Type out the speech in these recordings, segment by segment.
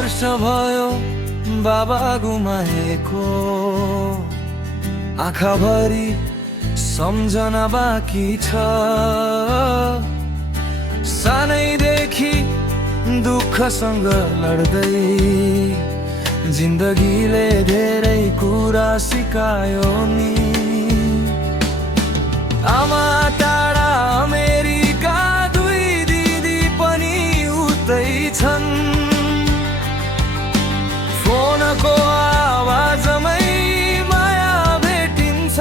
वर्ष भयो बाबा गुमाएको, आँखाभरि सम्झना बाँकी छ। सानैदेखि दुःखसँग लड्दै जिन्दगीले धेरै कुरा सिकायो नि। आमा टाढा अमेरिका, दुई दिदी पनि उतै छन्। फोनको आवाजमै माया भेटिन्छ,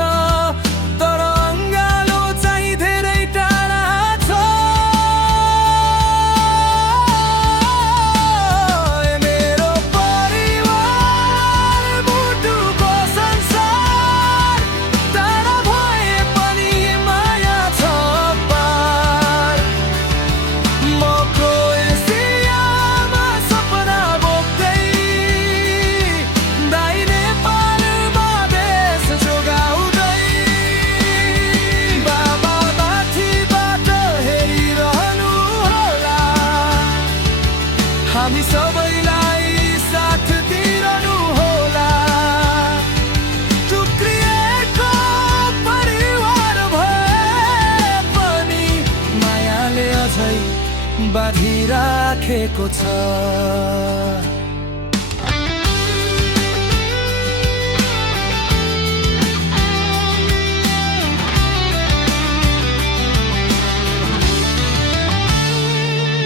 तर अङ्गालो चाहिँ धेरै टाढा छ। मेरो परिवार मुटुको संसार, टाढा भए पनि माया छ पार। म क्रोएसियामा सपना बोक्दै, दाइ नेपालमा देश जोगाउँदै। बाबा माथिबाट हेरिरहनु होला, हामी सबैलाई साथ दिइरहनु होला। टुक्रिएको परिवार भए पनि मायाले अझै बाँधिराखेको छ।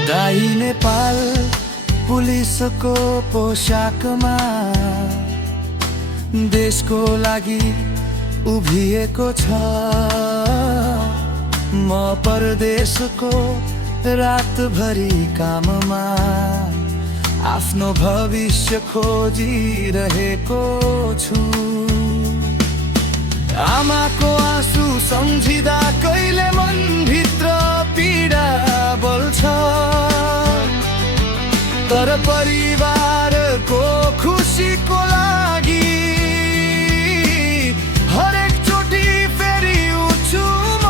दाइ नेपाल पुलिसको पोसाकमा देशको लागि उभिएको छ। म परदेशको रातभरि काममा आफ्नो भविष्य खोजिरहेको छु। आमाको आँसु सम्झिँदा कहिले मनभित्र पीडा बल्छ, तर परिवारको खुसीको लागि हरेक चोटि फेरि उठ्छु म।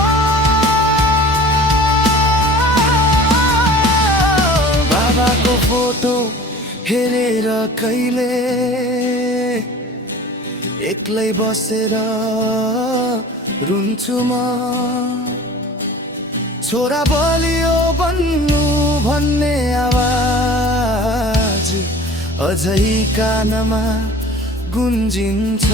बाबाको फोटो हेरेर कहिले एक्लै बसेर रुन्छु म। छोरा बलियो बन्नु भन्ने आवाज अझै कानमा गुन्जिन्छ।